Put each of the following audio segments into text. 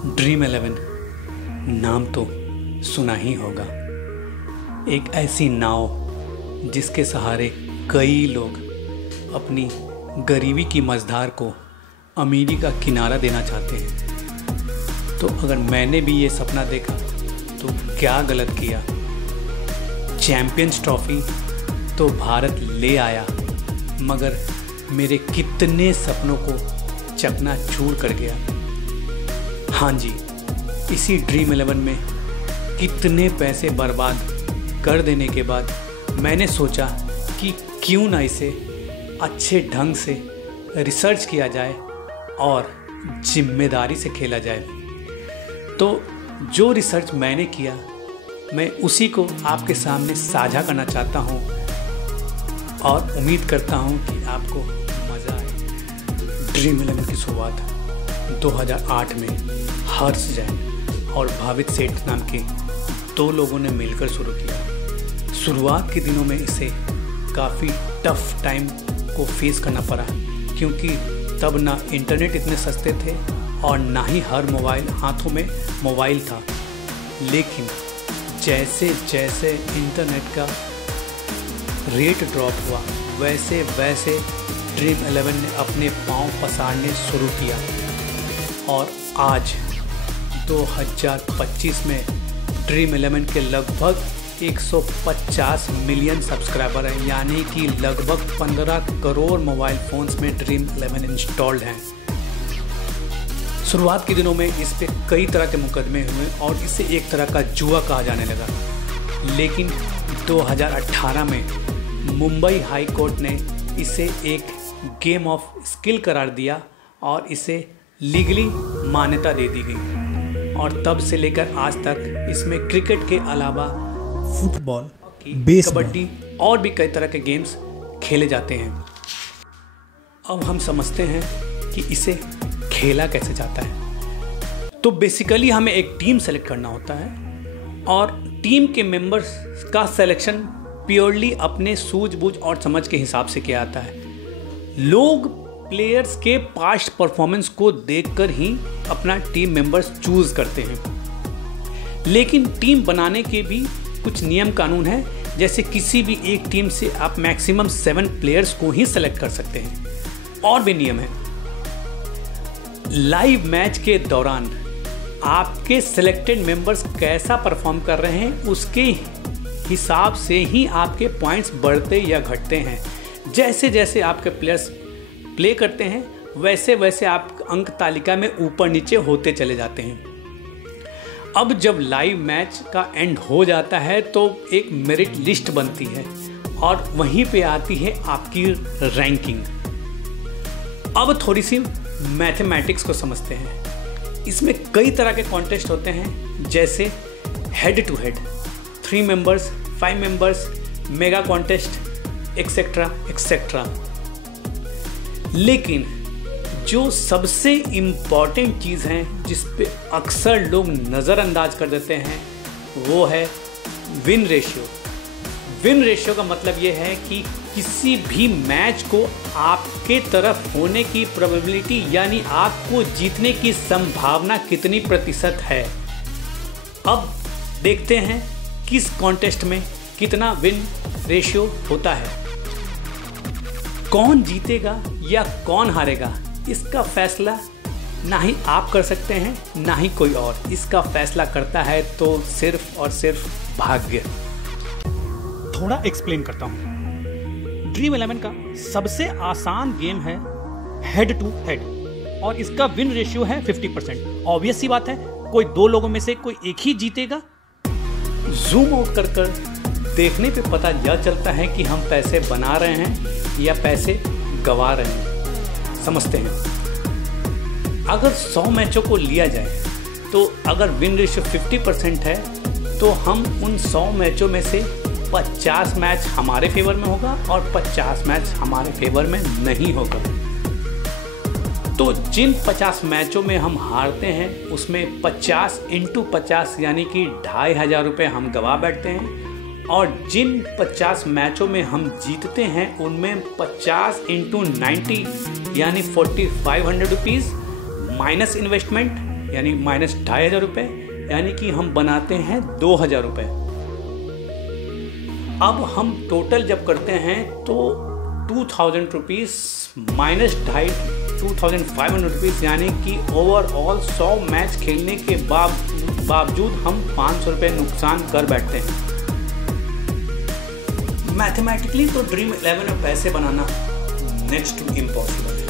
Dream 11 नाम तो सुना ही होगा। एक ऐसी नाव जिसके सहारे कई लोग अपनी गरीबी की मझधार को अमीरी का किनारा देना चाहते हैं। तो अगर मैंने भी ये सपना देखा तो क्या गलत किया। चैंपियंस ट्रॉफी तो भारत ले आया, मगर मेरे कितने सपनों को चकनाचूर कर गया। हाँ जी, इसी ड्रीम 11 में कितने पैसे बर्बाद कर देने के बाद मैंने सोचा कि क्यों ना इसे अच्छे ढंग से रिसर्च किया जाए और जिम्मेदारी से खेला जाए। तो जो रिसर्च मैंने किया मैं उसी को आपके सामने साझा करना चाहता हूँ और उम्मीद करता हूँ कि आपको मज़ा आए। ड्रीम 11 की शुरुआत 2008 में हर्ष जैन और भावित सेठ नाम के दो लोगों ने मिलकर शुरू किया। शुरुआत के दिनों में इसे काफ़ी टफ टाइम को फेस करना पड़ा, क्योंकि तब ना इंटरनेट इतने सस्ते थे और ना ही हर मोबाइल हाथों में मोबाइल था। लेकिन जैसे जैसे इंटरनेट का रेट ड्रॉप हुआ वैसे वैसे ड्रीम 11 ने अपने पांव पसारने शुरू किया और आज 2025 में ड्रीम 11 के लगभग 150 मिलियन सब्सक्राइबर हैं, यानी कि लगभग 15 करोड़ मोबाइल फ़ोन्स में ड्रीम 11 इंस्टॉल्ड हैं। शुरुआत के दिनों में इस पे कई तरह के मुकदमे हुए और इसे एक तरह का जुआ कहा जाने लगा। लेकिन 2018 में मुंबई हाई कोर्ट ने इसे एक गेम ऑफ स्किल करार दिया और इसे लीगली मान्यता दे दी गई। और तब से लेकर आज तक इसमें क्रिकेट के अलावा फुटबॉल, कबड्डी और भी कई तरह के गेम्स खेले जाते हैं। अब हम समझते हैं कि इसे खेला कैसे जाता है। तो बेसिकली हमें एक टीम सेलेक्ट करना होता है और टीम के मेंबर्स का सिलेक्शन प्योरली अपने सूझबूझ और समझ के हिसाब से किया जाता है। लोग प्लेयर्स के पास्ट परफॉर्मेंस को देखकर ही अपना टीम मेंबर्स चूज करते हैं। लेकिन टीम बनाने के भी कुछ नियम कानून हैं, जैसे किसी भी एक टीम से आप मैक्सिमम 7 प्लेयर्स को ही सेलेक्ट कर सकते हैं। और भी नियम हैं। लाइव मैच के दौरान आपके सिलेक्टेड मेंबर्स कैसा परफॉर्म कर रहे हैं उसके हिसाब से ही आपके पॉइंट्स बढ़ते या घटते हैं। जैसे जैसे आपके प्लेयर्स प्ले करते हैं वैसे वैसे आप अंक तालिका में ऊपर नीचे होते चले जाते हैं। अब जब लाइव मैच का एंड हो जाता है तो एक मेरिट लिस्ट बनती है और वहीं पे आती है आपकी रैंकिंग। अब थोड़ी सी मैथमेटिक्स को समझते हैं। इसमें कई तरह के कॉन्टेस्ट होते हैं, जैसे head to head, 3 members, 5 members, mega contest etcetera etcetera. लेकिन जो सबसे इम्पॉर्टेंट चीज़ है जिस पे अक्सर लोग नज़रअंदाज कर देते हैं वो है विन रेशियो। विन रेशियो का मतलब ये है कि किसी भी मैच को आपके तरफ होने की प्रोबेबिलिटी, यानी आपको जीतने की संभावना कितनी प्रतिशत है। अब देखते हैं किस कॉन्टेस्ट में कितना विन रेशियो होता है। कौन जीतेगा या कौन हारेगा इसका फैसला ना ही आप कर सकते हैं ना ही कोई और। इसका फैसला करता है तो सिर्फ और सिर्फ भाग्य। थोड़ा एक्सप्लेन करता हूँ। ड्रीम 11 का सबसे आसान गेम है हेड टू हेड और इसका विन रेशियो है 50%। ऑब्वियस सी बात है, कोई 2 लोगों में से कोई एक ही जीतेगा। जूम आउट कर देखने पे पता यह चलता है कि हम पैसे बना रहे हैं या पैसे गंवा रहे हैं। समझते हैं, अगर 100 मैचों को लिया जाए तो अगर विन रेशियो 50% है तो हम उन 100 मैचों में से 50 मैच हमारे फेवर में होगा और 50 मैच हमारे फेवर में नहीं होगा। तो जिन 50 मैचों में हम हारते हैं उसमें 50 × 50 यानी कि 2500 रुपये हम गवा बैठते हैं, और जिन 50 मैचों में हम जीतते हैं उनमें 50 × 90 यानी 4500 रुपीज़ माइनस इन्वेस्टमेंट यानी -2,500 रुपये, यानी कि हम बनाते हैं 2,000 रुपये। अब हम टोटल जब करते हैं तो 2,000 रुपीज़ माइनस 2,500 रुपीज़, यानी कि ओवरऑल 100 मैच खेलने के बावजूद हम 500 रुपये नुकसान कर बैठते हैं। मैथमेटिकली तो ड्रीम 11 में पैसे बनाना नेक्स्ट टू इम्पॉसिबल है,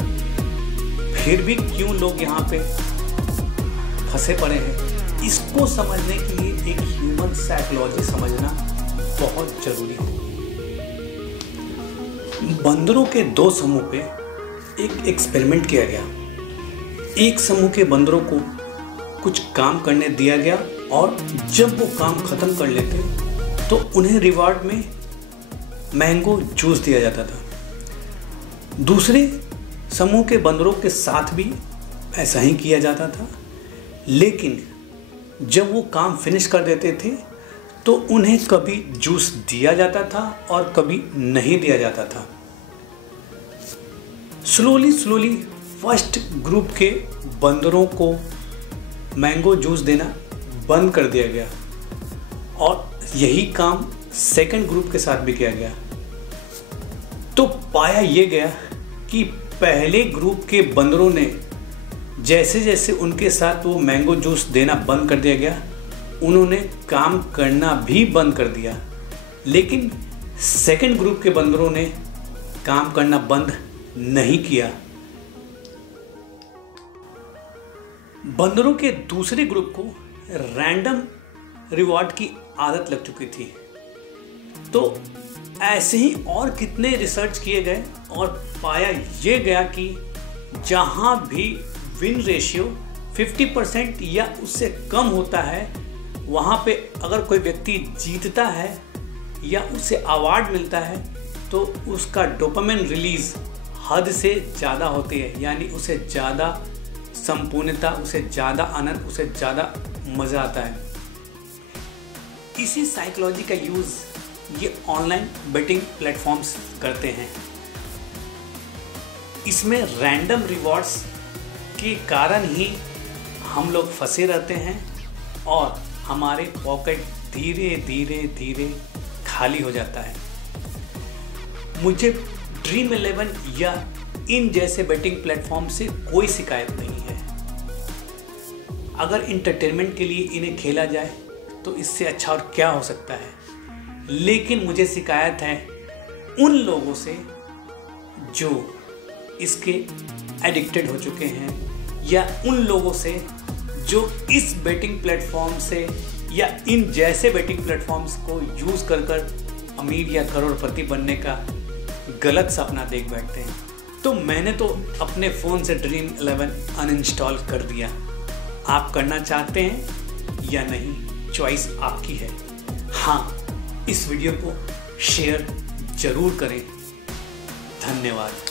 फिर भी क्यों लोग यहाँ पे फंसे पड़े हैं, इसको समझने के लिए एक ह्यूमन साइकोलॉजी समझना बहुत जरूरी है। बंदरों के 2 समूह पे एक एक्सपेरिमेंट किया गया। एक समूह के बंदरों को कुछ काम करने दिया गया और जब वो काम खत्म कर लेते तो उन्हें रिवार्ड में मैंगो जूस दिया जाता था। दूसरे समूह के बंदरों के साथ भी ऐसा ही किया जाता था, लेकिन जब वो काम फिनिश कर देते थे तो उन्हें कभी जूस दिया जाता था और कभी नहीं दिया जाता था। स्लोली फर्स्ट ग्रुप के बंदरों को मैंगो जूस देना बंद कर दिया गया और यही काम सेकंड ग्रुप के साथ भी किया गया। तो पाया यह गया कि पहले ग्रुप के बंदरों ने जैसे जैसे उनके साथ वो मैंगो जूस देना बंद कर दिया गया, उन्होंने काम करना भी बंद कर दिया, लेकिन सेकंड ग्रुप के बंदरों ने काम करना बंद नहीं किया। बंदरों के दूसरे ग्रुप को रैंडम रिवॉर्ड की आदत लग चुकी थी। तो ऐसे ही और कितने रिसर्च किए गए और पाया यह गया कि जहां भी विन रेशियो 50% या उससे कम होता है, वहां पे अगर कोई व्यक्ति जीतता है या उसे अवार्ड मिलता है तो उसका डोपामिन रिलीज हद से ज़्यादा होती है, यानी उसे ज़्यादा संपूर्णता, उसे ज़्यादा आनंद, उसे ज़्यादा मज़ा आता है। इसी साइकोलॉजी का यूज़ ये ऑनलाइन बेटिंग प्लेटफॉर्म्स करते हैं। इसमें रैंडम रिवॉर्ड्स के कारण ही हम लोग फंसे रहते हैं और हमारे पॉकेट धीरे धीरे खाली हो जाता है। मुझे ड्रीम 11 या इन जैसे बेटिंग प्लेटफॉर्म से कोई शिकायत नहीं है। अगर इंटरटेनमेंट के लिए इन्हें खेला जाए तो इससे अच्छा और क्या हो सकता है, लेकिन मुझे शिकायत है उन लोगों से जो इसके एडिक्टेड हो चुके हैं या उन लोगों से जो इस बेटिंग प्लेटफॉर्म से या इन जैसे बेटिंग प्लेटफॉर्म्स को यूज़ कर अमीर या करोड़पति बनने का गलत सपना देख बैठते हैं। तो मैंने तो अपने फ़ोन से ड्रीम 11 अनइंस्टॉल कर दिया। आप करना चाहते हैं या नहीं, चॉइस आपकी है। हाँ, इस वीडियो को शेयर जरूर करें। धन्यवाद।